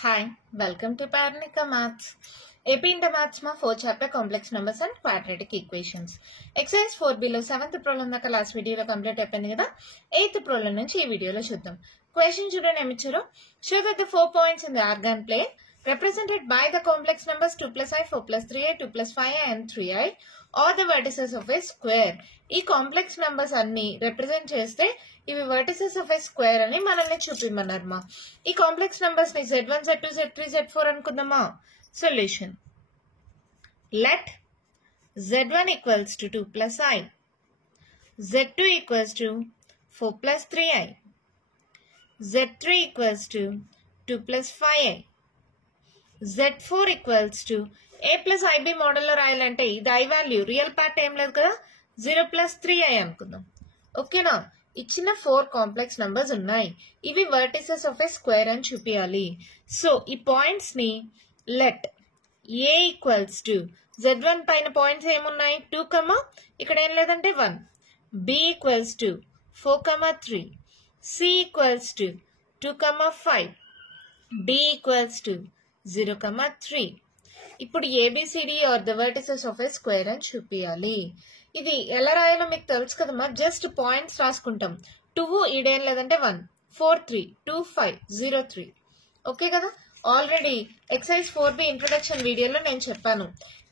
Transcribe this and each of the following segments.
Hi, welcome to Paranika Maths. AP Inter Maths ma 4th chapter complex numbers and quadratic equations. Exercise 4 below 7th problem daka last video lo complete ayipindi kada 8th problem nunchi ee video lo chuddam. Question chudandi em icharo. Show that the 4 points in the argand plane represented by the complex numbers 2 plus I, 4 plus 3i, 2 plus 5i and 3i or the vertices of a square. ఈ complex numbers అన్ని represent చేస్తే ఇవి vertices of a square అని మనల్ని చూపిమన్నారమ్మా. ఈ complex numbers ని z1 z2 z3 z4 అనుకుందామా. Solution let z1 equals to 2 plus I, z2 equals to 4 plus 3i, z3 equals to 2 plus 5i, z4 equals to a plus IB మోడల్లో రాయాలంటే ఇది I value, real part ఏం లేదు కదా, 0 plus 3i అనుకుందాం. ఓకేనా, ఇచ్చిన 4 కాంప్లెక్స్ నంబర్స్ ఉన్నాయి. ఇవి వర్టిసెస్ ఆఫ్ ఏ స్క్వేర్ అని చూపించాలి. సో ఈ పాయింట్స్ ని let a equals to z1 పైన పాయింట్స్ ఏమున్నాయి 2, ఇక్కడ ఏం లేదంటే 1, b equals to 4, 3, c equals to 2, 5, d equals to 0, 3. ఇప్పుడు ABCD are the vertices of a square అని చూపించాలి. ఇది ఎలా రాయాలో మీకు తెలుసు కదమ్మా. జస్ట్ పాయింట్స్ రాసుకుంటాం. 2 ఈడేం లేదంటే 1, 4, 3, 2, 5, 0, 3. ఓకే కదా. ఆల్రెడీ ఎక్సైజ్ 4b ఇంట్రొడక్షన్ వీడియోలో నేను చెప్పాను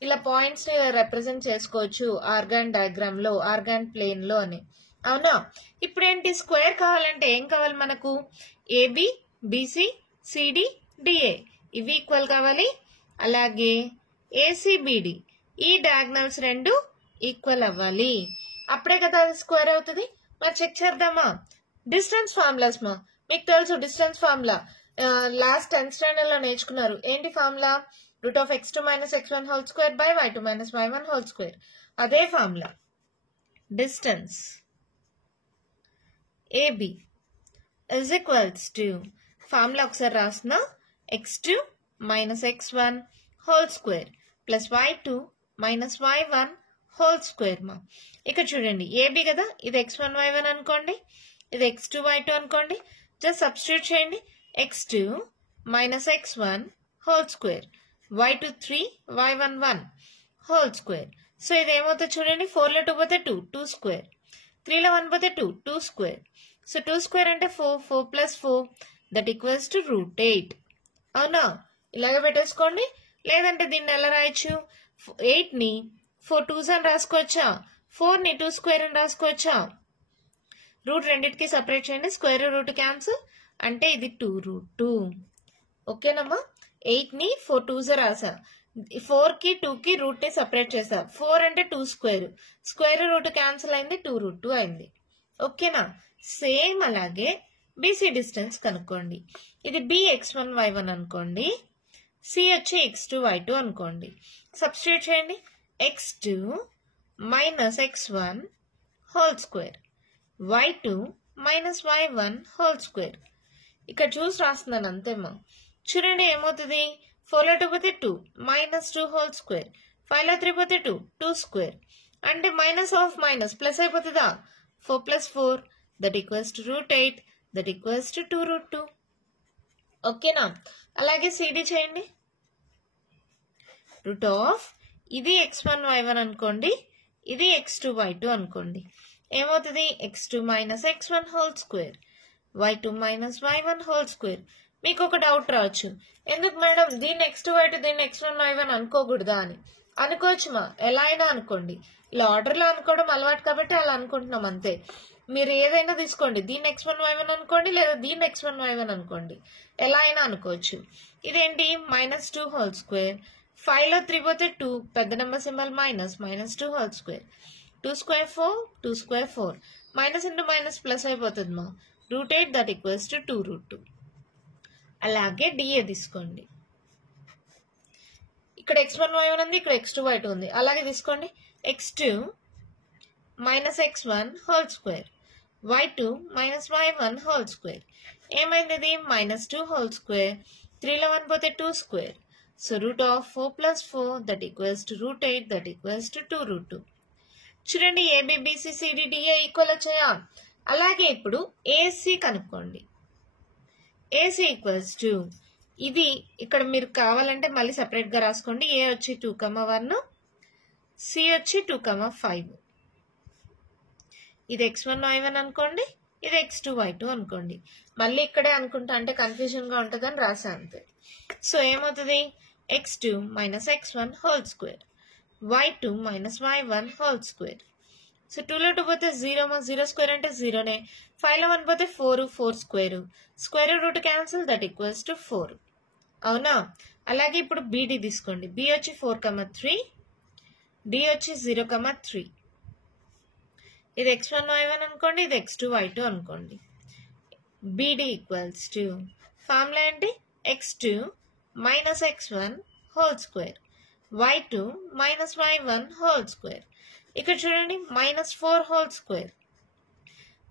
ఇలా పాయింట్స్ ని రిప్రజెంట్ చేసుకోవచ్చు ఆర్గాన్ డయాగ్రామ్ లో, ఆర్గాన్ ప్లేన్ లో అని. అవునా. ఇప్పుడేంటి, స్క్వేర్ కావాలంటే ఏం కావాలి మనకు, ఏబి, బిసి, సిడి, డిఏ ఇవి ఈక్వల్ కావాలి. అలాగే ఏసీబిడి ఈ డయాగ్నల్స్ రెండు ఈక్వల్ అవ్వాలి. అప్పుడే కదా అది స్క్వేర్ అవుతుంది. మరి చెక్ చేద్దామా. డిస్టెన్స్ ఫార్ములాస్ మా మీకు తెలుసు. Distance formula last 10th standard లో నేర్చుకున్నారు. ఏంటి formula, √(x2 - x1) whole square by y2 - y1 whole square. అదే formula. Distance AB is equals to formula ఒకసారి రాసిన x2 - x1 whole square plus y2 - y1 whole square మా. ఇక్కడ చూడండి AB కదా, ఇది x1 y1 అనుకోండి, ఇది x2 y2 అనుకోండి. జస్ట్ సబ్స్టిట్యూట్ చేయండి. x2 - x1 whole square, y2 3, y1 1 whole square. So ఇది ఏమవుతుంది చూడండి, 4లో 2 పోతే 2, 2 స్క్వేర్, 3లో 1 పోతే 2, 2 స్క్వేర్. సో 2 స్క్వేర్ అంటే 4, 4 ప్లస్ 4 దట్ ఈక్వల్స్ టు √8. అవునా, ఇలాగే పెట్టేసుకోండి. లేదంటే దీన్ని ఎలా రాయొచ్చు, 8 ని 4 2s అని రాసుకోవచ్చా, 4 ని 2 స్క్వేర్ అని రాసుకోవచ్చా. రూట్ రెండింటికి సపరేట్ చేయండి, స్క్వేర్ రూట్ క్యాన్సిల్ అంటే ఇది 2√2. ఓకేనమ్మా. 8 ని 4 2s రాసా, 4 కి 2 కి రూట్ ని సపరేట్ చేసా. 4 అంటే 2 స్క్వేర్, స్క్వేర్ రూట్ క్యాన్సిల్ అయింది, 2√2 అయింది. ఓకేనా. సేమ్ అలాగే బీసీ డిస్టెన్స్ కనుక్కోండి. ఇది బి x1 y1 అనుకోండి, సి వచ్చి x2 y2 అనుకోండి. సబ్స్టిట్యూట్ చేయండి. x2 - x1 whole square, y2 - y1 whole square. ఇక్కడ చూసి రాస్తున్నాను అంతేమా. చూడండి ఏమవుతుంది, 4లో 2 పోతే 2, -2 హోల్ స్క్వేర్, 5లో 3 పోతే 2, 2 స్క్వేర్ అంటే మైనస్ ఆఫ్ మైనస్ ప్లస్ అయిపోతుందా, 4 plus 4 that equals to √8 that equals to 2√2. ఓకేనా. అలాగే సిడి చేయండి. రూట్ ఆఫ్ ఇది x1 y1 అనుకోండి, ఇది x2 y2 అనుకోండి. ఏమవుతుంది, x2 - x1 whole square, y2 - y1 whole square. మీకు ఒక డౌట్ రావచ్చు, ఎందుకు మేడం దీన్ని x2 y2 దీన్ని x1 y1 అనుకోకూడదా అని. అనుకోవచ్చు మా, ఎలా అయినా అనుకోండి. ఇలా ఆర్డర్లో అనుకోవడం అలవాటు కాబట్టి అలా అనుకుంటున్నాం అంతే. మీరు ఏదైనా తీసుకోండి, దీన్ని x1 y1 అనుకోండి లేదా దీన్ని x1 y1 అనుకోండి, ఎలా అయినా అనుకోవచ్చు. ఇదేంటి -2 హోల్ స్క్వేర్, 5లో 3 పోతే 2, పెద్ద number symbol -2 whole square, 2 square 4, 2 square 4, minus into minus plus అయిపోతుంది మా, √8 దట్ ఈక్వల్స్ టు 2√2. అలాగే డిఏ తీసుకోండి. ఇక్కడ x1 y1 ఉంది, ఇక్కడ x2 y2 ఉంది. అలాగే తీసుకోండి. x2 - x1 whole square, y2 - y1 whole square. ఏమైంది, ఇది -2 హోల్ స్క్వేర్, 3లో 1 పోతే 2 square. So root of 4 plus 4 that equals to √8 that equals to 2√2. చూడండి ఏబిబిసిసిడిడిఏ ఈక్వల్ వచ్చాయా. అలాగే ఇప్పుడు ఏసీ కనుక్కోండి. AC equals to ఇది ఇక్కడ మీరు కావాలంటే మళ్ళీ సెపరేట్ గా రాసుకోండి. ఏ వచ్చి 2,1, సి వచ్చి 2,5. ఇది x1 y1 అనుకోండి, ఇది x2 y2 అనుకోండి. మళ్ళీ ఇక్కడే అనుకుంటా అంటే కన్ఫ్యూజన్ గా ఉంటుందని రాసా అంతే. సో ఏమవుతుంది, x2 minus x1 whole square, y2 minus y1 whole square. So 2లో 2 పోతే 0, 0 స్క్వేర్ అంటే 0నే. 5లో 1 పోతే 4, 4 square, square root cancel, that equals to 4. అవునా? అలాగే ఇప్పుడు బీడీ తీసుకోండి. బి వచ్చి 4,3, డి వచ్చి 0,3. ఇది x1 y1 అనుకోండి, ఇది x2 y2 అనుకోండి. బీడీ ఈక్వల్స్ టు ఫార్ములా ఏంటి, x2 minus x1 whole square, y2 minus y1 whole square. ఇక్కడ చూడండి -4 హోల్ స్క్వేర్,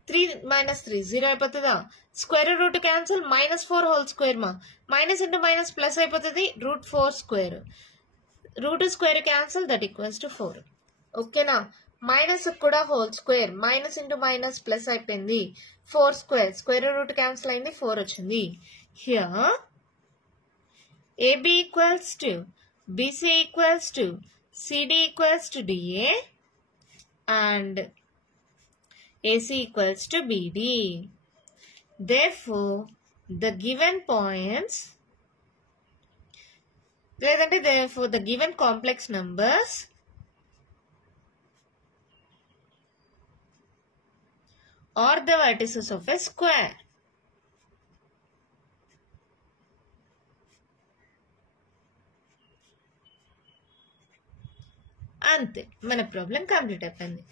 3 మైనస్ 3 0 అయిపోతుందా? Square root cancel, -4 whole square మా మైనస్ ఇంటూ మైనస్ ప్లస్ అయిపోతుంది, √4 square, root square cancel, that equals to 4. ఓకేనా? Minus కూడా whole square, minus into minus plus అయిపోయింది, 4 square, square root cancel అయింది, 4 వచ్చింది. Here AB equals to BC equals to CD equals to DA and AC equals to BD. Therefore, the given points, therefore the given complex numbers are the vertices of a square. అంతే, మన problem complete అయిపోయింది.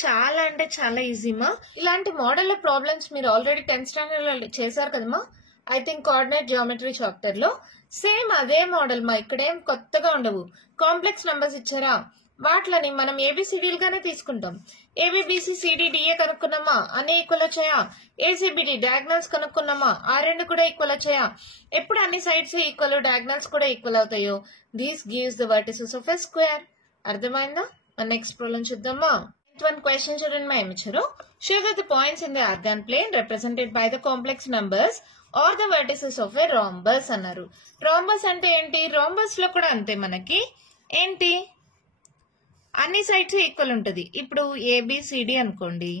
చాలా అంటే చాలా ఈజీమా. ఇలాంటి model problems మీరు already 10th standard లో చేశారు కదమ్మా. I think coordinate geometry chapter లో సేమ్ అదే మోడల్ మా. ఇక్కడేం కొత్తగా ఉండవు. కాంప్లెక్స్ నంబర్స్ ఇచ్చారా, వాటిని మనం ఏబిసిడీలు గానే తీసుకుంటాం. ఏబిబిసి సిడి డిఏ కనుక్కున్నామా, అన్ని ఈక్వల్ వచ్చాయా? ఏసీబిడి డయాగ్నల్స్ కనుక్కున్నామా, ఆ రెండు కూడా ఈక్వల్ వచ్చాయా? ఎప్పుడు అన్ని సైడ్స్ ఈక్వల్, డయాగ్నల్స్ కూడా ఈక్వల్ అవుతాయో, these gives the vertices of a square. అర్థమైందా? మన నెక్స్ట్ ప్రాబ్లం చూద్దామా. one క్వశ్చన్ చూడండి మా ఏమిచ్చారు. Show that the points in the Argand plane represented by the complex numbers are the vertices of a rhombus అన్నారు. Rhombus అంటే ఏంటి? Rhombus లో కూడా అంతే, మనకి ఏంటి అన్ని సైడ్స్ ఈక్వల్ ఉంటుంది. ఇప్పుడు ఏబిసిడి అనుకోండి,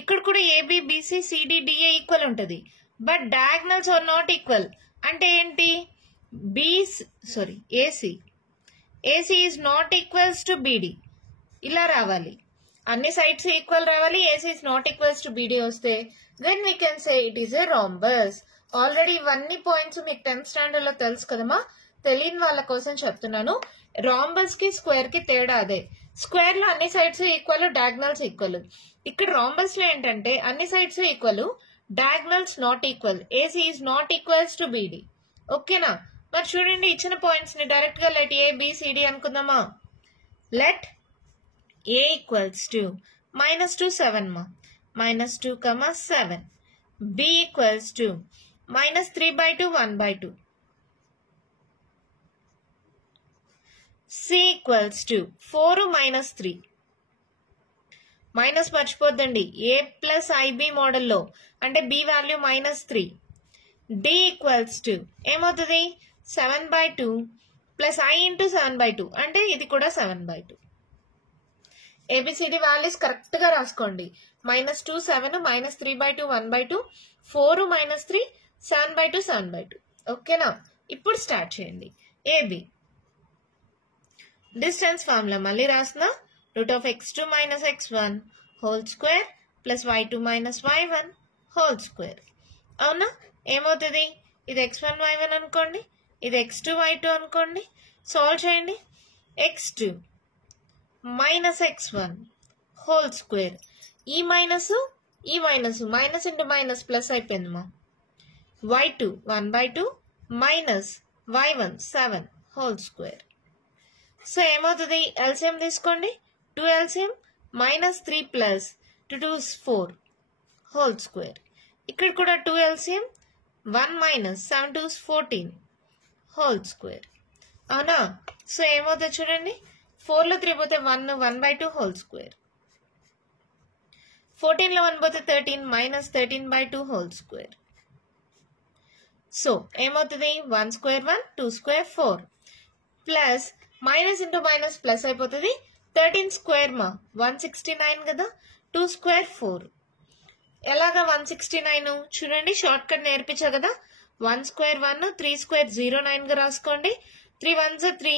ఇక్కడ కూడా ఏబిబిసి సిడి డిఏ ఈక్వల్ ఉంటుంది. But diagonals are not equal. అంటే ఏంటి? AC is not equals to BD. ఇలా రావాలి, అన్ని సైడ్స్ ఈక్వల్ రావాలి. AC is not equals to BD వస్తే then we can say it is a rhombus. Already ఇవన్నీ points మీకు 10th స్టాండర్డ్ లో తెలుసు కదమ్మా. తెలియని వాళ్ళ కోసం చెప్తున్నాను. రాంబస్ కి స్క్వేర్ కి తేడా అదే. స్క్వేర్ లో అన్ని సైడ్స్ ఈక్వల్, డయాగ్నల్స్ ఈక్వల్. ఇక్కడ రాంబస్ లో ఏంటంటే అన్ని sides equal, diagonals not equal. AC is not equals to BD. ఓకేనా? మరి చూడండి, ఇచ్చిన పాయింట్స్ ని డైరెక్ట్ గా లెట్ ఏబిసిడి అనుకుందామా. లెట్ ఏ ఈక్వల్స్ టు -2 7 మా, -2, 7. B equals to -3/2 1/2. C equals to 4 -3. Minus మర్చిపోద్దండి, ఏ ప్లస్ ఐబి మోడల్లో అంటే B value -3. D equals to ఏమవుతుంది, 7/2 ప్లస్ ఐ ఇంటూ 7/2 అంటే ఇది కూడా 7/2. ఏబిసిడి వాల్యూస్ కరెక్ట్ గా రాసుకోండి. -2 7, -3/2 1/2, 4 -3, 7/2 7/2. ఓకేనా? ఇప్పుడు స్టార్ట్ చేయండి. ఏబి డిస్టెన్స్ ఫార్ములా మళ్ళీ రాసిన, √(x2 - x1) whole square plus y2 - y1 whole square. అవునా? ఏమవుతుంది, ఇది x1 y1 అనుకోండి, ఇది x2 y2 అనుకోండి. సాల్వ్ చేయండి. x2 - x1 హోల్ స్క్వేర్, ఈ minus minus into minus plus అయిపోయింది మా. y2 1/2 minus y1 7 whole square. So ఏమవుతుంది, ఎల్సిఎం తీసుకోండి. 2 ఎల్సిఎం -3 ప్లస్ 2 2 4 హోల్ స్క్వేర్. ఇక్కడ కూడా 2 ఎల్సిఎం 1 - 7 2 14 హోల్ స్క్వేర్. అవునా? సో ఏమవుతుంది చూడండి, 4లో 3 పోతే 1, 1/2 హోల్ స్క్వేర్. 14లో 1 పోతే 13, -13/2 హోల్ స్క్వేర్. సో ఏమవుతుంది 1 square 1 2 square 4 plus minus into minus plus అయిపోతుంది 13 square మా 169 కదా 2 square 4 ఎలాగా 169 చూడండి షార్ట్ కట్ నేర్పించా కదా 1 square 1 3 square 09 గా రాసుకోండి 3 1s 3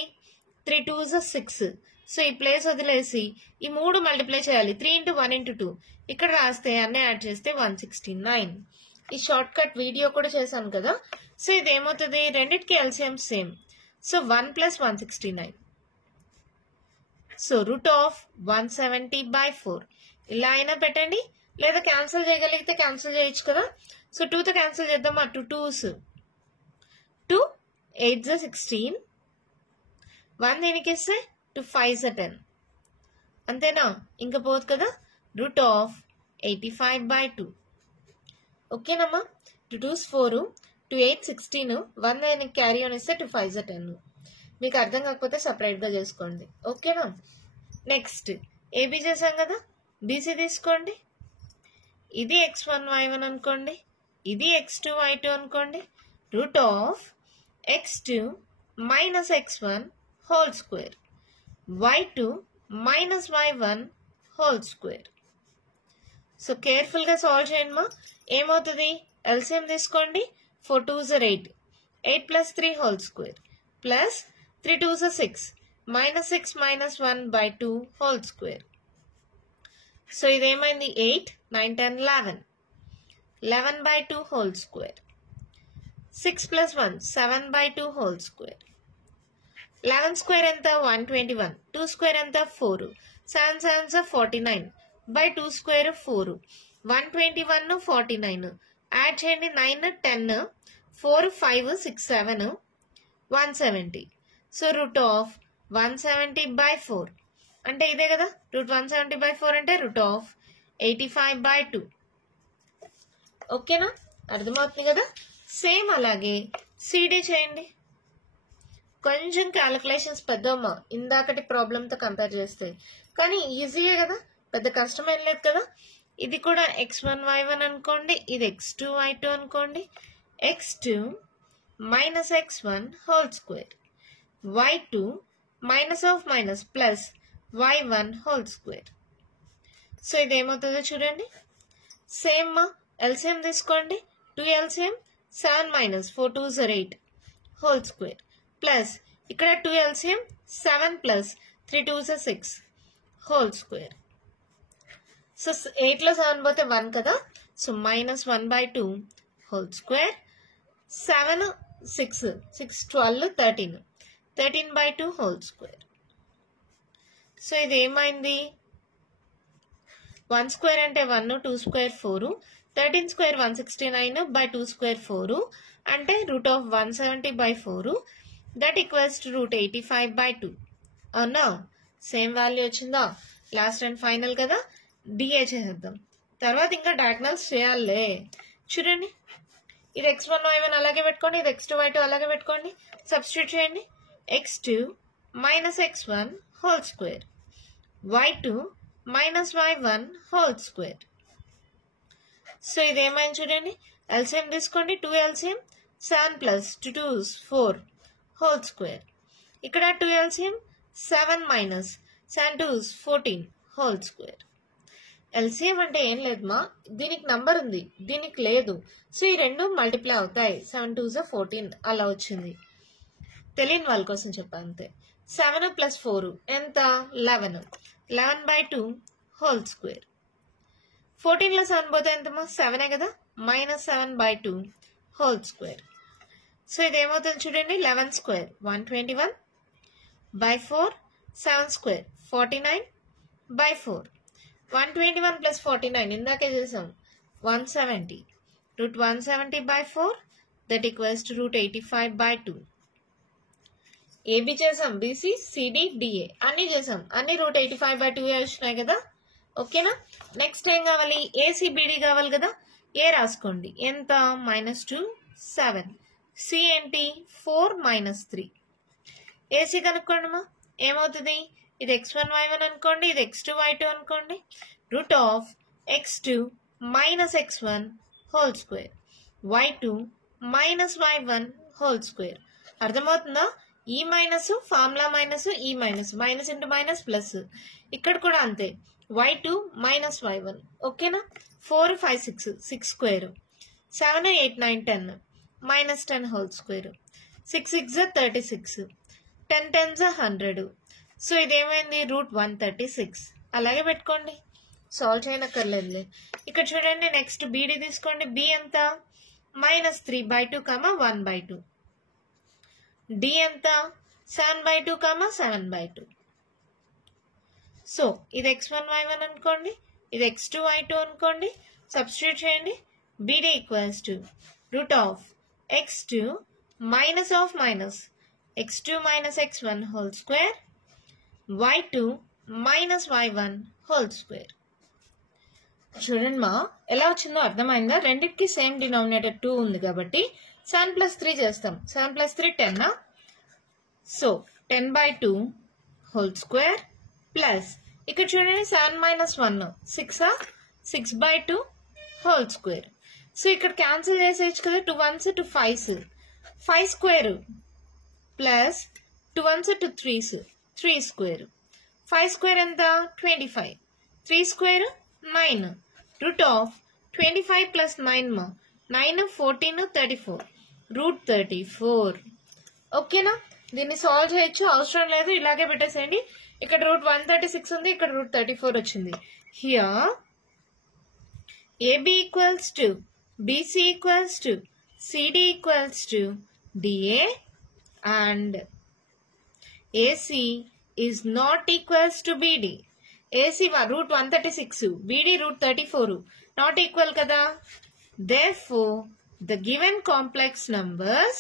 3 2s 6 సో ఈ ప్లేస్ వదిలేసి ఈ 3 మల్టిప్లై చేయాలి 3 ఇంటూ 1 ఇంటూ 2 ఇక్కడ రాస్తే అన్నీ యాడ్ చేస్తే 169 ఈ షార్ట్ కట్ వీడియో కూడా చేశాను కదా సో ఇది ఏమవుతుంది రెండిటికి LCM same so 1 plus 169 so root of 170/4 ఇలా అయినా పెట్టండి లేదా క్యాన్సిల్ చేయగలిగితే క్యాన్సిల్ చేయొచ్చు కదా సో 2తో క్యాన్సిల్ చేద్దామా 2 2s 2 8s 16 1 దీనికి ఇస్తే 2 5s 10 అంతేనా ఇంకా పోదు కదా రూట్ ఆఫ్ 85/2 ఓకేనమ్మా 2 2s 4 2 8 16 1 దీనికి క్యారీ ఆన్ ఇస్తే 2 5s 10 మీకు అర్థం కాకపోతే సపరేట్గా చేసుకోండి ఓకేనా నెక్స్ట్ ఏబీ చేసాం కదా బీసీ తీసుకోండి ఇది x1 y1 అనుకోండి ఇది x2 y2 అనుకోండి root of x2 minus x1 whole square y2 minus y1 whole square so కేర్ఫుల్గా సాల్వ్ చేయండి మా ఏమవుతుంది ఎల్సిఎం తీసుకోండి 4 2s 8 8 plus 3 whole square plus 3 2s 6 minus 6 minus 1/2 whole square so ఇదేమైంది 8 9 10 11 11/2 whole square 6 plus 1 7/2 whole square 11 square ఎంత 121 2 square ఎంత 4 7 7s 49/2 square 4 121 49 add చేయండి 9 10 4 5 6 7 170 so root of 170/4 అంటే ఇదే కదా రూట్ 170/4 అంటే రూట్ ఆఫ్ 85/2 ఓకేనా అర్థమవుతుంది కదా సేమ్ అలాగే సిడి చేయండి కొంచెం క్యాలిక్యులేషన్స్ పెద్దమ్మా ఇందాకటి ప్రాబ్లంతో కంపేర్ చేస్తే కానీ ఈజీయే కదా పెద్ద కష్టమేం లేదు కదా ఇది కూడా x1 y1 అనుకోండి ఇది x2 y2 అనుకోండి x2 minus x1 whole square y2 minus of minus plus y1 whole square so ఇది ఏమవుతుందో చూడండి సేమ్ మా ఎల్సిఎం తీసుకోండి 2 LCM 7 minus 4 2s 8 whole square plus ఇక్కడ 2 LCM 7 plus 3 2s 6 whole square so 8లో 7 పోతే 1 కదా so minus 1/2 whole square 7 6 6 12 13 13/2 whole square so ఇది ఏమైంది 1 స్క్వేర్ అంటే 1 2 స్క్వేర్ 4 13 స్క్వేర్ 169/2 స్క్వేర్ 4 అంటే root of 170/4 that equals to root 85/2 అవునా సేమ్ వాల్యూ వచ్చిందా లాస్ట్ అండ్ ఫైనల్ కదా డిఏ చేసేద్దాం తర్వాత ఇంకా డయాగ్నల్స్ చేయాలే చూడండి ఇది x1 y1 అలాగే పెట్టుకోండి ఇది x2 y2 అలాగే పెట్టుకోండి సబ్స్టిట్యూట్ చేయండి x2 minus x1 whole square y2 minus y1 whole square so ఇదేమైంది చూడండి ఎల్సిఎం తీసుకోండి 2 LCM 7 plus 2 2s 4 whole square ఇక్కడ 2 LCM 7 minus 7 2s 14 whole square LCM అంటే ఏం లేదు మా దీనికి నంబర్ ఉంది దీనికి లేదు సో ఈ రెండు మల్టిప్లై అవుతాయి 7 2s 14 అలా వచ్చింది తెలియని వాళ్ళ కోసం చెప్పా అంతే 7 ప్లస్ 4 ఎంత 11 11/2 హోల్ స్క్వేర్ 14లో 7 పోతే ఎంతమా 7 కదా మైనస్ 7/2 హోల్ స్క్వేర్ సో ఇదేమవుతుంది చూడండి 11 స్క్వేర్ 121/4 7 స్క్వేర్ 49/4 121 ప్లస్ 49 ఇందాకే చేసాం 170 root 170/4 that equals to root 85/2 AB చేసాం బీసీ సిడి డిఏ అన్ని చేసాం అన్ని రూట్ 85/2 వచ్చినాయి కదా ఓకేనా నెక్స్ట్ ఏం కావాలి ఏసీబిడి కావాలి కదా ఏ రాసుకోండి ఎంత -2 7 సి ఏంటి 4 -3 ఏసీ కనుక్కోండి మా ఏమవుతుంది ఇది x1 y1 అనుకోండి ఇది x2 y2 అనుకోండి root of x2 minus x1 whole square y2 minus y1 whole square. అర్థమవుతుందా? ఈ మైనస్ ఫార్ములా మైనస్ ఈ minus minus into minus plus ఇక్కడ కూడా అంతే y2 మైనస్ y1 ఓకేనా 4 5 6 6 square 7 8 9 10 minus 10 whole square 6 6 36 10 10 100 so ఇదేమైంది √136 అలాగే పెట్టుకోండి సాల్వ్ చేయనక్కర్లేదు ఇక్కడ చూడండి నెక్స్ట్ బీడీ తీసుకోండి బి ఎంత -3/2 1/2 డి ఎంత 7/2 7/2 సో ఇది x1 y1 అనుకోండి ఇది x2 y2 అనుకోండి సబ్స్టిట్యూట్ చేయండి BD equals to √x2 minus of minus x2 minus x1 whole square y2 minus y1 whole square చూడండి మా ఎలా వచ్చిందో అర్థమైందా రెండిటికి సేమ్ డినామినేటర్ 2 ఉంది కాబట్టి 7 + 3 చేస్తాం 7 + 3 10 సో 10/2 whole square ప్లస్ ఇక్కడ చూడండి 7 - 1 6 6/2 whole square సో ఇక్కడ క్యాన్సిల్ చేసేయచ్చు కదా 2 1s 2 5s 5 square plus 2 1s 2 3s 3 square 5 square ఎంత 25 3 square 9 √25 plus 9 9 14 34 √34 ఓకేనా దీన్ని సాల్వ్ చేయొచ్చు అవసరం లేదు ఇలాగే పెట్టేసేయండి ఇక్కడ √136 ఉంది ఇక్కడ √34 వచ్చింది here AB equals to BC equals to CD equals to DA and AC is not equals to BD. AC √136, BD √34 not equal kada. Therefore, the given complex numbers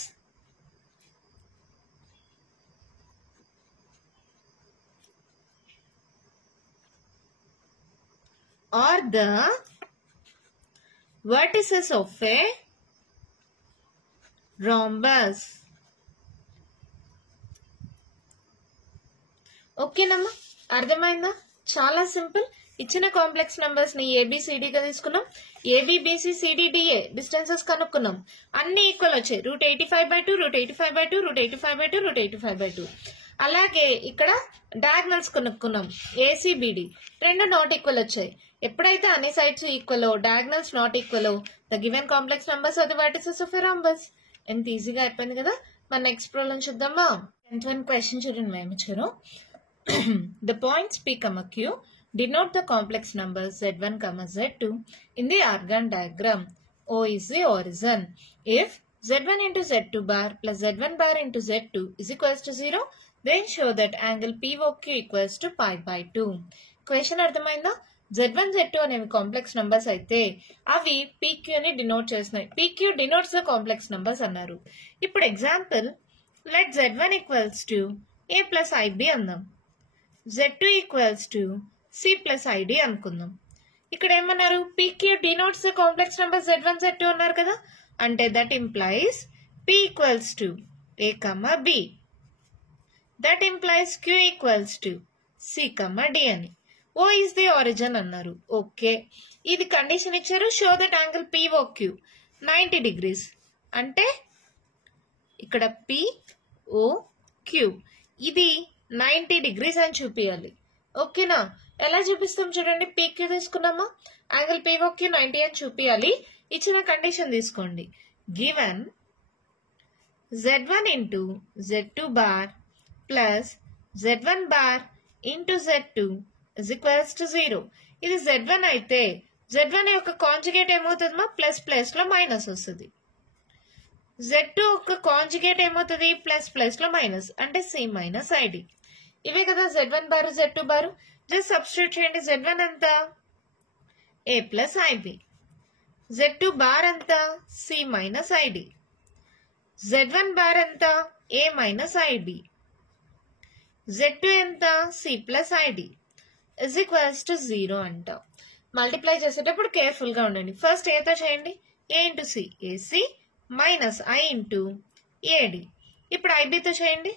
are the vertices of a rhombus. ఓకేనమ్మా అర్థమైందా చాలా simple ఇచ్చిన complex numbers ని ఏబిసిడిగా తీసుకున్నాం ABBC సిడిడిఏ distances కనుక్కున్నాం అన్ని equal వచ్చాయి √85/2 √85/2 √85/2 √85/2 అలాగే ఇక్కడ డయాగనల్స్ కనుక్కున్నాం ఏసీబిడి రెండు నాట్ ఈక్వల్ వచ్చాయి ఎప్పుడైతే అన్ని sides equal diagonals not equal the given complex numbers are the vertices of a rhombus ఎంత ఈజీగా అయిపోయింది కదా మన నెక్స్ట్ ప్రాబ్లం చూద్దామా 10th క్వశ్చన్ చూడండి మేము ఇచ్చారు The points P, Q denote the complex numbers Z1, Z2 in the argon diagram. O is the origin. If Z1 into Z2 bar plus Z1 bar into Z2 is equals to 0, then show that angle POQ equals to pi/2. Question అర్థమైందా Z1, Z2 అనేవి complex numbers అయితే అవి PQ ని denote చేస్తున్నాయి PQ denotes the complex numbers అన్నారు ఇప్పుడు example let Z1 equals to A plus IB అందాం Z2 equals to C plus ID అనుకుందాం ఇక్కడ ఏమన్నారు PQ denotes the complex number Z1 Z2 అన్నారు కదా అంటే that implies P equals to A, B that implies Q equals to C, D అని O is the origin అన్నారు okay ఇది condition ఇచ్చారు show that angle POQ 90 degrees అంటే ఇక్కడ POQ ఇది 90 degrees అని చూపించాలి ఓకేనా ఎలా చూపిస్తాం చూడండి PQ తీసుకున్నామా యాంగిల్ POQ 90 అని చూపించాలి ఇచ్చిన కండిషన్ తీసుకోండి given Z1 into Z2 bar plus Z1 bar into Z2 is equals to 0 ఇది Z1 అయితే Z1 యొక్క కాంజుగేట్ ఏమవుతుందమ్మా ప్లస్ ప్లస్ లో మైనస్ వస్తుంది Z2 యొక్క కాంజుగేట్ ఏమవుతుంది ప్లస్ ప్లస్ లో మైనస్ అంటే C మైనస్ ID ఇవే కదా Z1 బారు Z2 బారు జస్ట్ సబ్స్టిట్యూట్ చేయండి Z1 ఎంత A plus IB Z2 bar ఎంత C minus ID Z1 bar ఎంత A మైనస్ IB Z2 ఎంత C plus ID is equals to 0 అంట మల్టిప్లై చేసేటప్పుడు కేర్ఫుల్ గా ఉండండి ఫస్ట్ ఏతో చేయండి A into C AC minus I into AD ఇప్పుడు IBతో చేయండి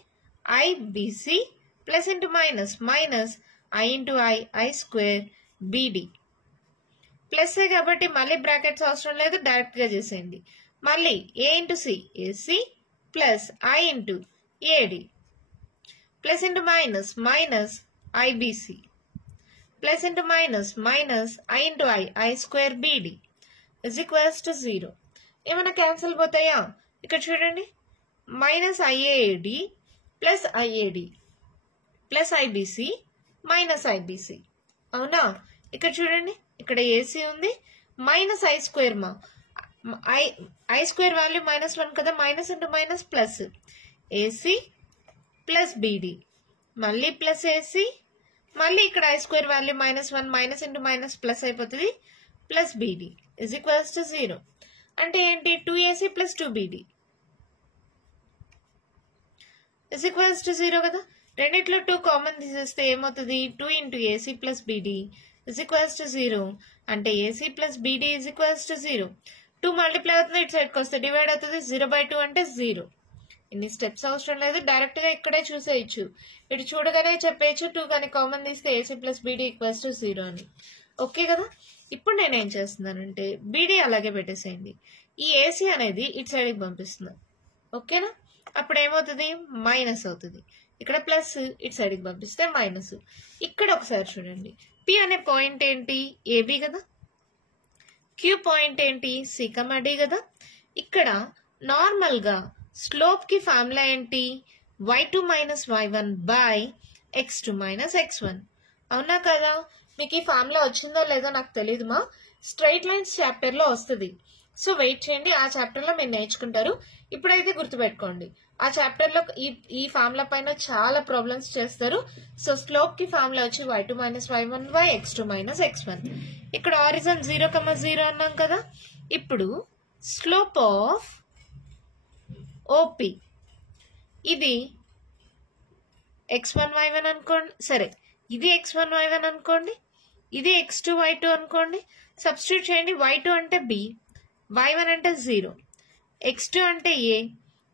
IBC plus into minus minus I into I square BD plus కాబట్టి మళ్ళీ బ్రాకెట్స్ అవసరం లేదు డైరెక్ట్ గా చేసేయండి మళ్ళీ A into C AC plus I into AD plus into minus minus IBC plus into minus minus I into I square BD is equals to 0. ఏమైనా cancel పోతాయా? ఇక్కడ చూడండి, minus IAD plus IAD plus IBC minus IBC. అవునా? ఇక్కడ చూడండి, ఇక్కడ AC ఉంది, minus I square I square value -1 కదా, minus into minus plus AC plus BD మళ్ళీ ప్లస్ ఏసీ మళ్ళీ ఇక్కడ I square value -1 minus into minus plus అయిపోతుంది plus BD is equals to 0. అంటే ఏంటి? 2ac plus 2bd is equals to 0 కదా. రెండిట్లో 2 common తీసేస్తే ఏమవుతుంది? 2 into AC plus BD is equals to 0. అంటే AC plus BD is equals to 0. 2 multiply అవుతుంది, ఇటు సైడ్కి వస్తే డివైడ్ అవుతుంది. 0/2 అంటే 0. ఇన్ని స్టెప్స్ అవసరం లేదు, డైరెక్ట్ గా ఇక్కడే చూసేయచ్చు. ఇటు చూడగానే చెప్పేయచ్చు 2 కానీ కామన్ తీస్తే AC plus beedi equals to 0 అని. ఓకే కదా. ఇప్పుడు నేనేం చేస్తున్నానంటే బీడీ అలాగే పెట్టేసేయండి. ఈ ఏసీ అనేది ఇటు సైడ్కి పంపిస్తున్నాను. ఓకేనా? అప్పుడు ఏమవుతుంది? మైనస్ అవుతుంది. ఇక్కడ ప్లస్, ఇటు సైడ్కి పంపిస్తే మైనస్. ఇక్కడ ఒకసారి చూడండి, పి అనే పాయింట్ ఏంటి? ఏబి కదా. క్యూ పాయింట్ ఏంటి? సి, డి కదా. ఇక్కడ నార్మల్ గా స్లోప్ కి ఫార్ములా ఏంటి? y2 minus y1 by x2 minus x1. అవునా కదా? మీకు ఈ ఫార్ములా వచ్చిందో లేదో నాకు తెలియదు మా, స్ట్రైట్ లైన్స్ చాప్టర్ లో వస్తుంది. సో వెయిట్ చేయండి, ఆ చాప్టర్ లో మీరు నేర్చుకుంటారు. ఇప్పుడైతే గుర్తుపెట్టుకోండి, ఆ చాప్టర్ లో ఈ ఫార్ములా పైన చాలా ప్రాబ్లమ్స్ చేస్తారు. సో స్లోప్ కి ఫార్ములా వచ్చి y2 minus y1 by x2 minus x1. ఇక్కడ ఆరిజన్ 0,0 అన్నాం కదా. ఇప్పుడు స్లోప్ ఆఫ్ ఓపి ఇది x1 y1 అనుకోండి. సరే, ఇది x1 y1 అనుకోండి, ఇది x2 y2 అనుకోండి. సబ్స్టిట్యూట్ చేయండి. y2 అంటే b, y1 అంటే 0, x2 అంటే a,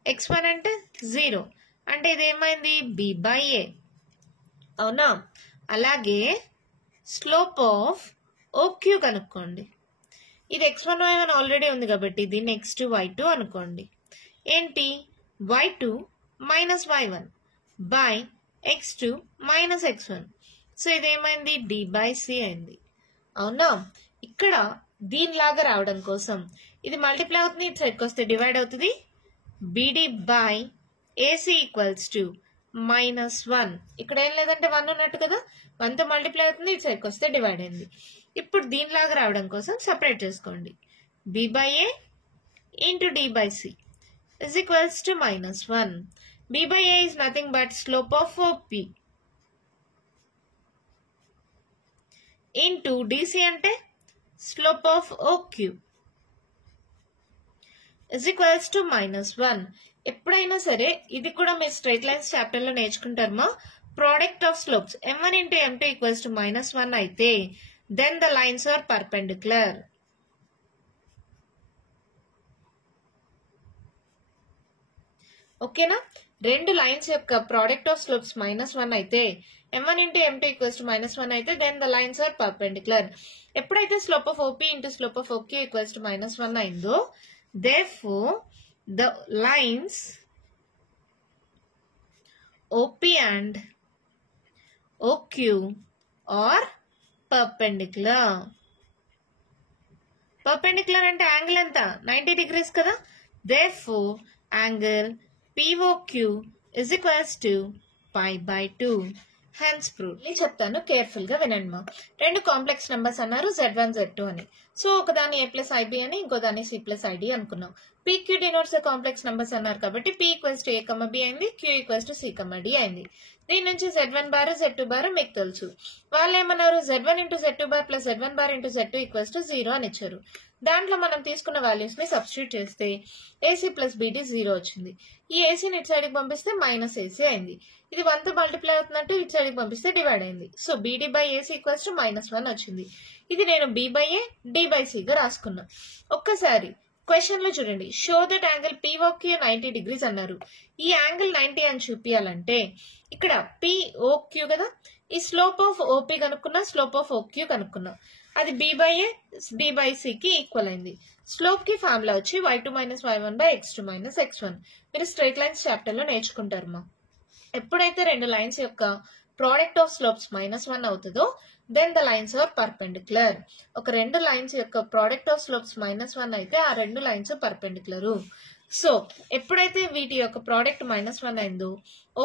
x1 అంటే 0. అంటే ఇది ఏమైంది? b by a. అవునా? అలాగే స్లోప్ ఆఫ్ ఓక్యూ కనుక్కోండి. ఇది x1 y1 ఆల్రెడీ ఉంది కాబట్టి దీన్ని x2 y2 అనుకోండి. ఏంటి? y2 minus y1 by x2 minus x1. So ఇదేమైంది? d బై c అయింది. అవునా? ఇక్కడ దీనిలాగా రావడం కోసం ఇది మల్టిప్లై అవుతుంది, ఇటు సైడ్కి వస్తే డివైడ్ అవుతుంది. bd by ac equals to -1. ఇక్కడ ఏం లేదంటే 1 ఉన్నట్టు కదా, 1తో మల్టిప్లై అవుతుంది, ఇటు సైడ్కి వస్తే డివైడ్ అయింది. ఇప్పుడు దీనిలాగా రావడం కోసం సపరేట్ చేసుకోండి. b by a into d by c is equals to -1. b by a is nothing but slope of OP into dc అంటే slope of OQ is equals to -1. ఎప్పుడైనా సరే ఇది కూడా మీరు స్ట్రైట్ లైన్స్ చాప్టర్ లో నేర్చుకుంటారమ్మా. Product of slopes m1 into m2 equals to -1 అయితే then the lines are perpendicular. ఓకేనా? రెండు లైన్స్ యొక్క ప్రోడక్ట్ ఆఫ్ స్లోప్స్ -1 అయితే m1 into m2 equals to -1 అయితే then the lines are perpendicular. ఎప్పుడైతే slope of OP into slope of OQ equals to -1 అయిందో therefore the lines OP and OQ are perpendicular. perpendicular అంటే angle ఎంత? 90 degrees కదా. therefore angle POQ is equals to pi by 2. Hence prove. నేను చెప్తాను, careful గా వినండి మా. రెండు కాంప్లెక్స్ నెంబర్స్ అన్నారు Z1 Z2 అని. సో ఒకదాన్ని a ప్లస్ IB అని, ఇంకో దాన్ని C ప్లస్ ID అనుకున్నాం. PQ డినోట్స్ కాంప్లెక్స్ నెంబర్స్ అన్నారు కాబట్టి P equals to A, B అయింది, Q equals to C, D అయింది. దీని నుంచి Z1 బార్ Z2 బార్ మీకు తెలుసు. వాళ్ళు ఏమన్నారు? Z1 into Z2 bar plus Z1 bar into Z2 equals to 0 అని ఇచ్చారు. దాంట్లో మనం తీసుకున్న వాల్యూస్ ని సబ్స్టిట్యూట్ చేస్తే AC ప్లస్ BD 0 వచ్చింది. ఈ ఏసీని ఇటు సైడ్కి పంపిస్తే -AC అయింది. ఇది 1తో మల్టిప్లై అవుతున్నట్టు ఇటు సైడ్కి పంపిస్తే డివైడ్ అయింది. So BD by AC equals to -1 వచ్చింది. ఇది నేను B by A D by C గా రాసుకున్నా. ఒక్కసారి క్వశ్చన్ లో చూడండి, show that angle POQ 90 degrees అన్నారు. ఈ యాంగిల్ 90 అని చూపించాలంటే ఇక్కడ POQ కదా, ఈ స్లోప్ ఆఫ్ OP కనుక్కున్నా, స్లోప్ ఆఫ్ OQ కనుక్కున్నా, అది B by A D by C కి ఈక్వల్ అయింది. స్లోప్ కి ఫార్ములా వచ్చి y2 minus y1 by x2 minus x1. మీరు స్ట్రైట్ లైన్స్ చాప్టర్ లో నేర్చుకుంటారు మా. ఎప్పుడైతే రెండు లైన్స్ యొక్క ప్రోడక్ట్ ఆఫ్ స్లోప్స్ -1 అవుతుందో then the lines are perpendicular. ఒక రెండు లైన్స్ యొక్క ప్రోడక్ట్ ఆఫ్ స్లోప్స్ -1 అయితే ఆ రెండు లైన్స్ పర్పెండిక్యులర్. సో ఎప్పుడైతే వీటి యొక్క ప్రోడక్ట్ -1 అయిందో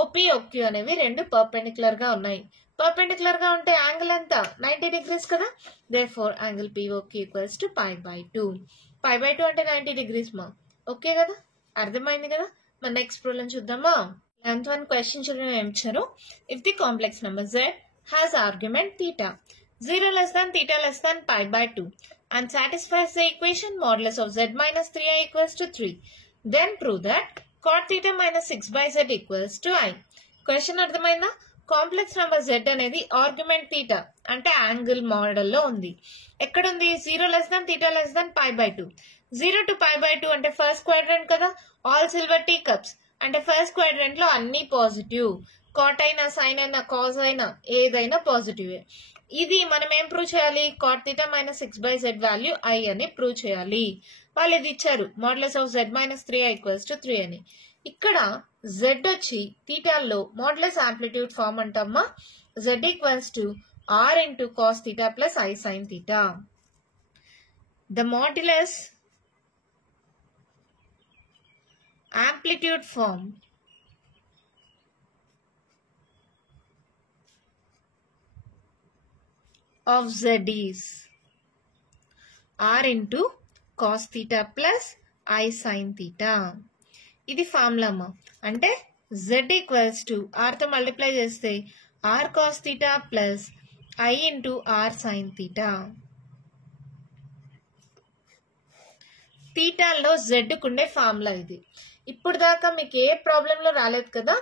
ఓపీ OQ అనేవి రెండు పర్పెండిక్యులర్ గా ఉన్నాయి. పర్పెండిక్యులర్ గా ఉంటే యాంగిల్ ఎంత 90 degrees కదా. Therefore angle POQ equals to π/2. π/2 అంటే 90 degrees మా. ఓకే కదా, అర్థమైంది కదా. మన నెక్స్ట్ ప్రాబ్లం చూద్దామా. 11th one క్వశ్చన్ చూడండి ఏం ఇచ్చారు. If the complex number z has argument theta 0 less than theta less than π/2 and satisfies the equation modulus of z minus 3i equals to 3, then prove that cot theta minus 6/z equals to i. Question అర్థమైందా. Complex number z అనేది argument theta అంటే angle మోడల్లో ఉంది. ఎక్కడుంది 0 less than theta less than π/2. 0 to π/2 అంటే first quadrant కదా. All silver tea cups అంటే first quadrant లో అన్ని పాజిటివ్. కాట్ అయినా సైన్ అయినా కాజ్ అయినా ఏదైనా పాజిటివ్. ఇది మనం ఏం ప్రూవ్ చేయాలి. కాట్ థీటా మైనస్ 6/z వాల్యూ i అని ప్రూవ్ చేయాలి. వాళ్ళు ఇది ఇచ్చారు modulus of z minus 3i equals to 3 అని. ఇక్కడ z వచ్చి థీటాల్లో మోడ్యులస్ యాంప్లిట్యూడ్ ఫార్మ్ అంటామా. z equals to r into cos theta plus i sine theta. The modulus amplitude form of z is r into cos theta plus i sin theta. ఇది formula మా. అంటే z equals to r తో multiply చేస్తే r cos theta plus i into r sin theta. థీటాల్లో z కుండే formula ఇది. ఇప్పుడు దాకా మీకు ఏ ప్రాబ్లంలో రాలేదు కదా.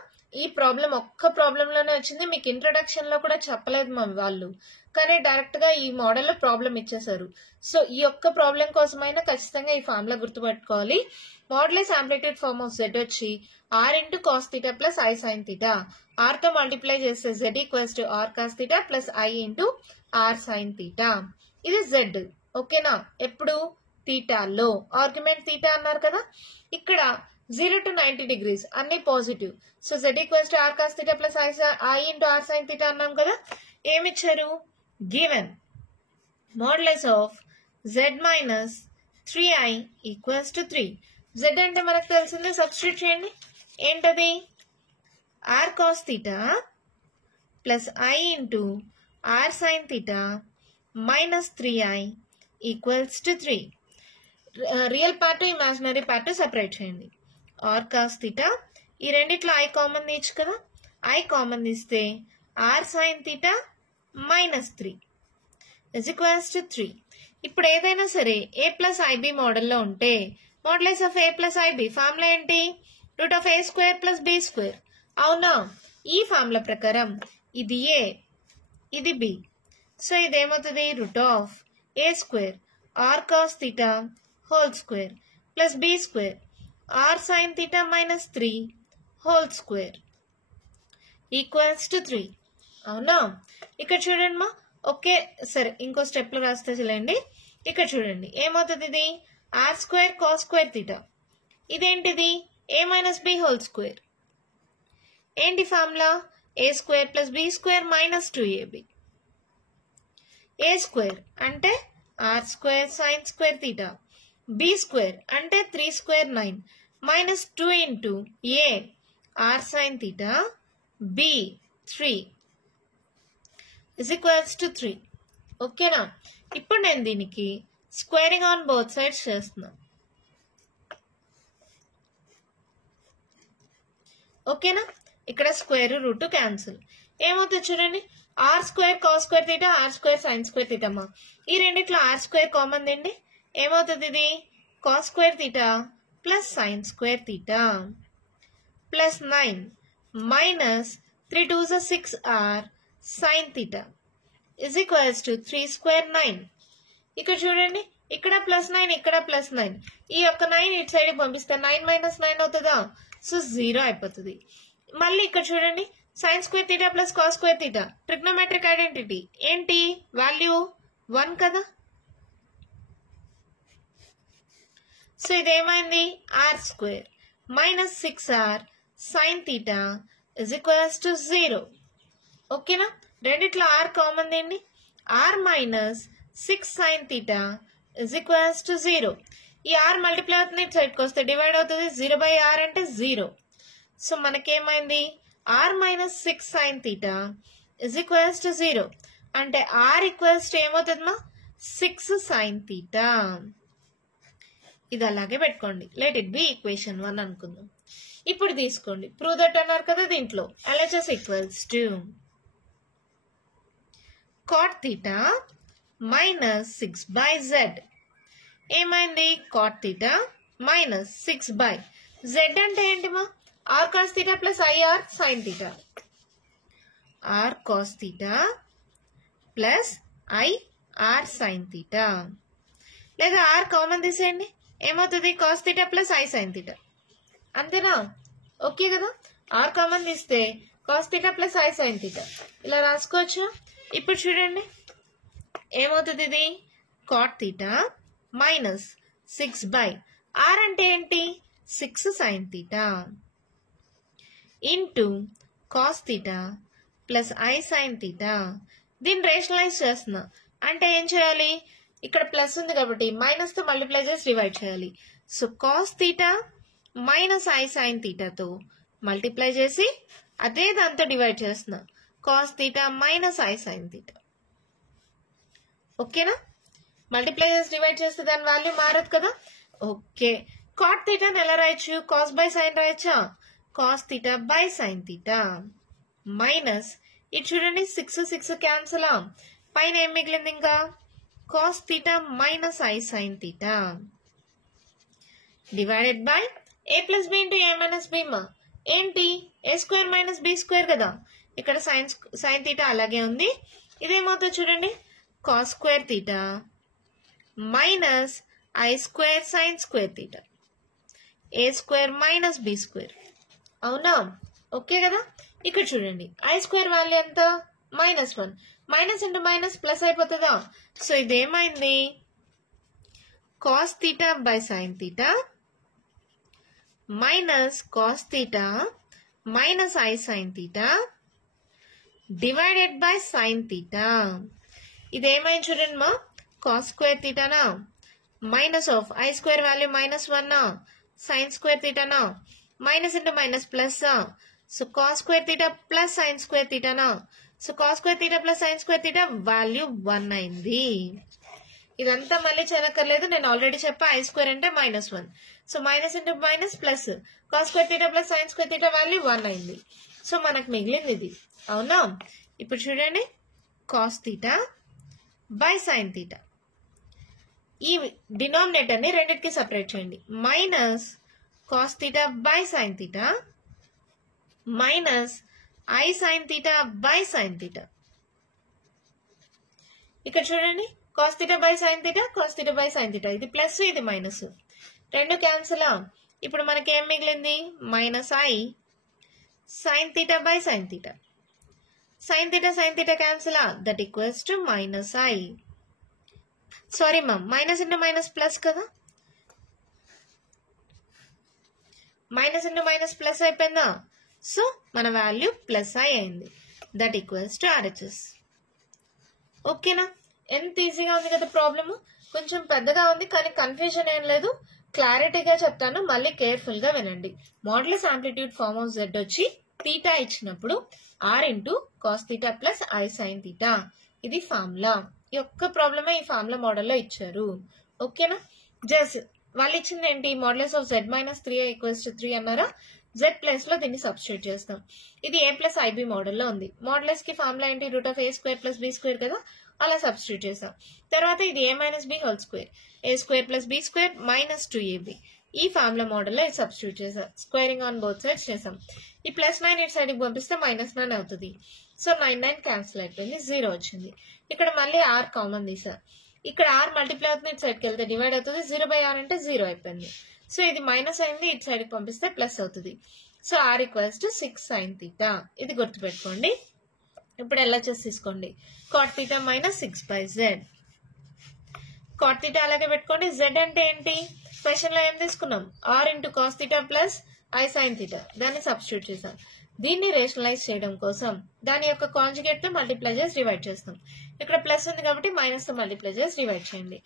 ఈ ప్రాబ్లం ఒక్క ప్రాబ్లంలోనే వచ్చింది. మీకు ఇంట్రొడక్షన్ లో కూడా చెప్పలేదు మా వాళ్ళు, కానీ డైరెక్ట్ గా ఈ మోడల్లో ప్రాబ్లం ఇచ్చేసారు. సో ఈ ఒక్క ప్రాబ్లం కోసమైనా ఖచ్చితంగా ఈ ఫార్ములా గుర్తుపెట్టుకోవాలి. Modulus amplitude form of z వచ్చి r into cos theta plus i sign theta. r తో మల్టిప్లై చేస్తే z equals to r cos theta plus i into r sign theta. ఇది z. ఓకేనా. ఎప్పుడు థీటాలో ఆర్గ్యుమెంట్ థీటా అన్నారు కదా. ఇక్కడ 0 to 90 degrees అన్ని పాజిటివ్. So z equals to r cos theta plus i into r sin theta అన్నాం కదా. ఏమిచ్చారు. Given modulus of z minus 3i equals to 3. z అంటే మనకు తెలిసిందే, సబ్స్టిట్యూట్ చేయండి. ఏంటది r cos theta plus i into r sin theta minus 3i equals to 3. Real part imaginary part separate చేయండి. r cos theta ఈ రెండిట్లో i common తీయచ్చు కదా. i కామన్ తీస్తే r sin theta minus 3 is equals to 3. ఇప్పుడు ఏదైనా సరే a plus ib మోడల్లో ఉంటే modulus of a plus ib formula ఏంటి. Root of a square plus b square. అవునా. ఈ ఫార్ములా ప్రకారం ఇది a ఇది b. సో ఇదేమవుతుంది root of a square r cos theta whole square plus b square r sin theta minus 3 whole square equals to 3. అవునా. ఇక్కడ చూడండి మా. ఓకే సరే ఇంకో స్టెప్ లో రాస్తే చూడండి. ఇక్కడ చూడండి ఏమవుతుంది. ఇది r square cos square theta. ఇదేంటిది a minus b whole square. ఏంటి formula a square plus b square minus 2ab. a square అంటే r square sign square theta. b square అంటే 3 square 9 minus 2 into a r sign theta b 3 is equals to 3. ఓకేనా. ఇప్పుడు నేను దీనికి squaring on both sides చేస్తున్నా. ఓకేనా. ఇక్కడ square root cancel. ఏమవుతుంది చూడండి. R square cos square theta r square sign square theta. ఈ రెండిట్లో ఆర్ స్క్వేర్ కామన్ దండి. ఏమవుతుంది ఇది cos square theta plus sine square theta plus 9 minus 3 2 6 r sign theta is equals to 3 square 9. ఇక్కడ చూడండి ఇక్కడ ప్లస్ 9 ఇక్కడ ప్లస్ 9. ఈ యొక్క 9 ఇటు సైడ్ పంపిస్తే 9 మైనస్ 9 అవుతుందా. సో 0 అయిపోతుంది. మళ్ళీ ఇక్కడ చూడండి sin square theta plus cos square theta trigonometric identity ఏంటి వాల్యూ 1 కదా. సో ఇదేమైంది R square minus 6r sin theta is equals to 0. ఓకేనా, రెండిట్లో ఆర్ కామన్ ఏంటి, R minus 6 sin theta is equals to 0. ఈ ఆర్ మల్టిప్లై అవుతుంది, ఇటు సైడ్కి వస్తే డివైడ్ అవుతుంది, 0/r అంటే 0. సో మనకేమైంది R minus 6 sin theta is equals to 0 అంటే ఆర్ ఈక్వల్స్ టు ఏమవుతుందమ్మా 6 సైన్ థీటా. ఇది అలాగే పెట్టుకోండి, లెట్ ఇట్ బి ఈక్వేషన్ 1 అనుకుందాం. ఇప్పుడు తీసుకోండి ప్రూవ్ దట్ అన్నారు కదా, దీంట్లో LHS equals to cot theta minus 6/z. ఏమైంది cot theta మైనస్ 6/z అంటే ఏంటిమా r cos theta plus ir sin theta. r cos theta plus ir sin theta. లేదా r common తీసేయండి, ఏమవుతుంది cos theta plus i sin theta. అంతేనా, okay కదా. r common తీస్తే cos theta plus i sin theta ఇలా రాసుకోవచ్చు. ఇప్పుడు చూడండి ఏమవుతుంది, ఇది cot theta మైనస్ 6/r అంటే ఏంటి 6 sin theta into cos theta plus i sin theta. దీన్ని రేషనలైజ్ చేస్తున్నా అంటే ఏం చేయాలి, ఇక్కడ ప్లస్ ఉంది కాబట్టి మైనస్ తో మల్టిప్లై చేసి డివైడ్ చేయాలి. So cos theta minus i sin theta తో మల్టిప్లై చేసి అదే దాంతో డివైడ్ చేస్తున్నా, cos theta minus i sin theta. ఓకేనా, మల్టిప్లై చేసి డివైడ్ చేస్తే దాని వాల్యూ మారదు కదా. ఓకే, cot theta ఎలా రాయొచ్చు, cos by sin రాయొచ్చా, cos theta by sin theta minus ఇది చూడండి 6 క్యాన్సిల్, పైన ఏం మిగిలింది ఇంకా cos theta minus i sin theta divided by a plus b into a minus b. ఏంటి a square minus b square కదా, ఇక్కడ sin theta అలాగే ఉంది. ఇదేమవుతుంది చూడండి cos square theta minus i square sin square theta, a square minus b square. అవునా, okay కదా. ఇక్కడ చూడండి i స్క్వేర్ వాల్యూ ఎంత -1, మైనస్ ఇంటూ మైనస్ ప్లస్ అయిపోతుందా. సో ఇదేమైంది cos theta by sin theta minus cos theta minus i sin theta divided by sin theta. ఇదేమైంది చూడండి మా cos square theta minus of i స్క్వేర్ value -1 sin square theta minus into minus plus. So cos square theta plus sin square theta so cos square theta plus sin square theta value 1 అయింది. ఇదంతా మళ్ళీ చేయనక్కర్లేదు, నేను already చెప్పా i square అంటే -1. So minus into minus plus cos square theta plus sin square theta value 1 అయింది. So మనకు మిగిలింది ఇది. అవునా, ఇప్పుడు చూడండి cos theta by sin theta, ఈ డినామినేటర్ ని రెండింటికి సెపరేట్ చేయండి, minus cos theta by sin theta minus i sin theta by sin theta. ఇక్కడ చూడండి cos theta by sin theta, cos theta by sin theta, ఇది ప్లస్ ఇది minus, రెండు cancel. ఇప్పుడు మనకి ఏం మిగిలింది minus i sin theta by sin theta, sin theta cancel, that equals to minus i. Sorry ma'am, minus into minus plus కదా, minus into minus plus అయిపోయిందా. So మన వాల్యూ ప్లస్ i అయింది, that equals to RHS. ఓకేనా, ఎంత ఈజీగా ఉంది కదా problem. కొంచెం పెద్దగా ఉంది కానీ కన్ఫ్యూజన్ ఏం లేదు, క్లారిటీగా చెప్తాను, మళ్ళీ కేర్ఫుల్ గా వినండి. Modulus amplitude form of z వచ్చి థీటా ఇచ్చినప్పుడు r into cos theta plus i sin theta, ఇది ఫార్ములా. ఈ ఒక్క ప్రాబ్లమే ఈ ఫార్ములా మోడల్లో ఇచ్చారు. ఓకేనా, జస్ట్ వాళ్ళు ఇచ్చింది ఏంటి, modulus of z minus 3i equals to 3 అన్నారా, z ప్లేస్ లో దీన్ని సబ్స్టిట్యూట్ చేస్తాం. ఇది a ప్లస్ ib మోడల్లో ఉంది. మోడ్యులస్ కి ఫార్ములా ఏంటి, √a² ప్లస్ b స్క్వేర్ కదా, అలా సబ్స్టిట్యూట్ చేస్తాం. తర్వాత ఇది a minus b whole square, a² plus b square minus 2ab, ఈ ఫార్ములా మోడల్లో ఇది సబ్స్టిట్యూట్ చేసాం. స్క్వేరింగ్ ఆన్ బోత్ సైడ్స్ చేసాం. ఈ +9 ఇటు సైడ్కి పంపిస్తే -9 అవుతుంది. సో 9 క్యాన్సిల్ అయిపోయింది, 0 వచ్చింది. ఇక్కడ మళ్ళీ r కామన్ తీసా, ఇక్కడ r మల్టిప్లై అవుతుంది, ఇటు సైడ్కి వెళ్తే డివైడ్ అవుతుంది, 0/r అంటే 0 అయిపోయింది. సో ఇది మైనస్ అయింది, ఇటు సైడ్కి పంపిస్తే ప్లస్ అవుతుంది. So r equals to 6 sin theta, ఇది గుర్తుపెట్టుకోండి. ఇప్పుడు LHS తీసుకోండి, cot theta minus 6/z. cot theta అలాగే పెట్టుకోండి. z అంటే ఏంటి క్వశ్చన్ లో ఏం తీసుకున్నాం, r into cos theta plus I sine theta, దాన్ని సబ్స్టిట్యూట్ చేసాం. దీన్ని రేషనలైజ్ చేయడం కోసం దాని యొక్క కాంజుగేట్ తో మల్టిప్లై చేసి డివైడ్ చేస్తాం. ఇక్కడ ప్లస్ ఉంది కాబట్టి మైనస్ తో మల్టిప్లై చేసి డివైడ్ చేయండి.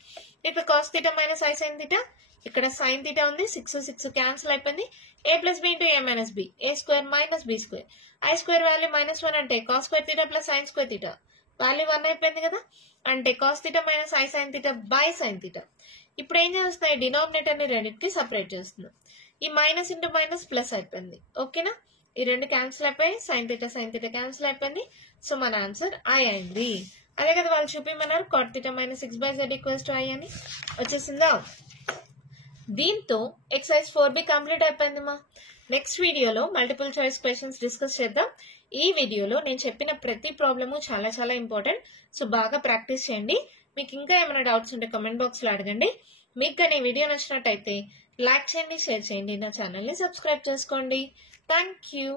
ఇక్కడ cos theta minus i sine theta, ఇక్కడ సైన్ థీటా ఉంది, 6 క్యాన్సిల్ అయిపోయింది. a plus b into a minus b, a square minus b square, I square value -1 అంటే cos square theta plus sine square theta, value 1 అయిపోయింది కదా. అంటే cos theta minus i sine theta by sine theta. ఇప్పుడు ఏం చేస్తున్నాయి, denominator ని రెండింటికి separate చేస్తున్నాం. ఈ మైనస్ ఇంటూ మైనస్ ప్లస్ అయిపోయింది. ఓకేనా, ఈ రెండు క్యాన్సిల్ అయిపోయి సైన్ థీటా క్యాన్సిల్ అయిపోయింది. సో మన ఆన్సర్ ఐ అయింది. అదే కదా వాళ్ళు చూపిమన్నారు, cot theta minus 6/z equals to I అని వచ్చేసిందా. దీంతో ఎక్సర్సైజ్ 4B కంప్లీట్ అయిపోయింది. మా నెక్స్ట్ వీడియోలో మల్టిపుల్ చాయిస్ క్వశ్చన్స్ డిస్కస్ చేద్దాం. ఈ వీడియోలో నేను చెప్పిన ప్రతి ప్రాబ్లము చాలా చాలా ఇంపార్టెంట్. సో బాగా ప్రాక్టీస్ చేయండి. మీకు ఇంకా ఏమైనా డౌట్స్ ఉంటే కామెంట్ బాక్స్ లో అడగండి. మీకు కానీ వీడియో నచ్చినట్టయితే లైక్ చేయండి, షేర్ చేయండి, నా ఛానల్ ని సబ్స్క్రైబ్ చేసుకోండి. Thank you.